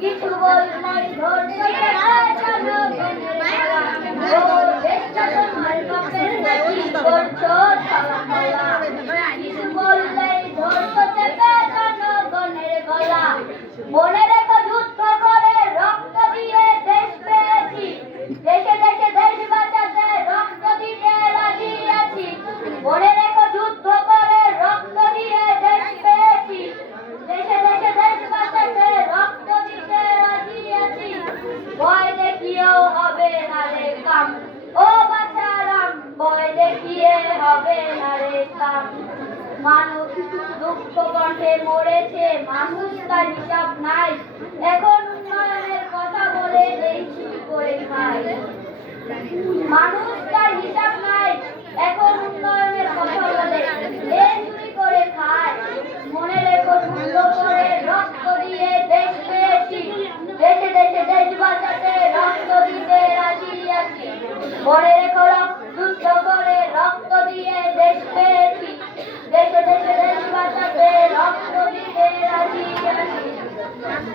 কিছু বললাই ধরছে তোমার বাপের নাকি করছো ছলাকলা কিছু বললাই ধরছে জনগণের গলা মনে রেখো যুদ্ধ করে রক্ত দিয়ে দেশ পেয়েছি দেশে দেশে দেশ বাঁচাতে রক্ত দিতে রাজি আছি মনে রেখো যুদ্ধ করে রক্ত দিয়ে দেশ পেয়েছি দেশে দেশে দেশ বাঁচাতে রক্ত দিতে রাজি আছি ভয় দেখিয়েও হবে না রে কাম ও বাচ্চারাম ভয় দেখিয়ে হবে না রে কাম মানুষ দুঃখ কণ্ঠে মরেছে মানুষ তার হিসাব নাই এখন উন্নয়নের কথা বলে এই চুরি করে খায় মানুষ তার হিসাব নাই এখন উন্নয়নের কথা বলে এই চুরি করে খায় মনে রেখো যুদ্ধ করে রক্ত দিয়ে দেশ পেয়েছি দেশে দেশে দেশ বাঁচাতে রক্ত দিতে রাজি আছি মনে রেখো যুদ্ধ